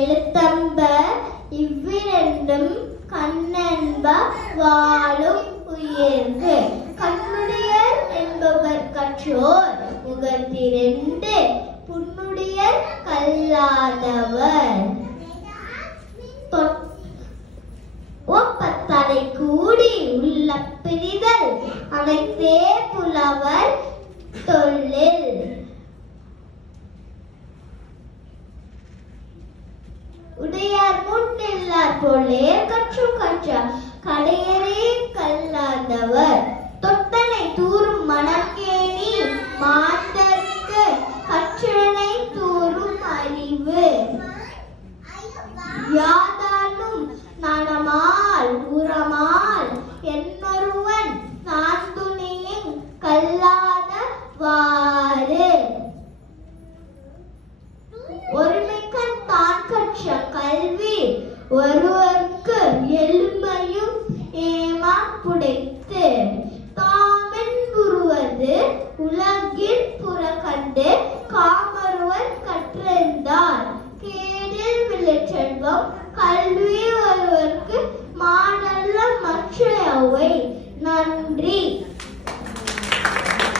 எழுத்தம்ப இவ்விரண்டும் கண்ணென்ப வாழும் உயிர்க்கு. கண்ணுடையர் என்பவர் கற்றோர் முகத்திரண்டு புண்ணுடையர் கல்லாதவர். ஒப்பத்தலை கூடி உள்ள பிரிதல் அனைத்தே புலவர் தொழில். உடையார் முன்னில்லார் போலே கற்றும் கற்றார் கடையரே கல்லாதவர். தொட்டனை தூரும் மணக்கேணி மாந்தர்க்கு கற்றனை தூரும் அறிவு. யாதானும் நனமால் உரமால் என்னொருவன் நான் துணியின் கல்லாதவாறு. ஒருமைக்கண் தான் கற்ற கல்வி ஒருவர்க்கு எளிமையும் ஏமா புடைத்து. தாமென்புறுவது உலகில் புறக்கண்டு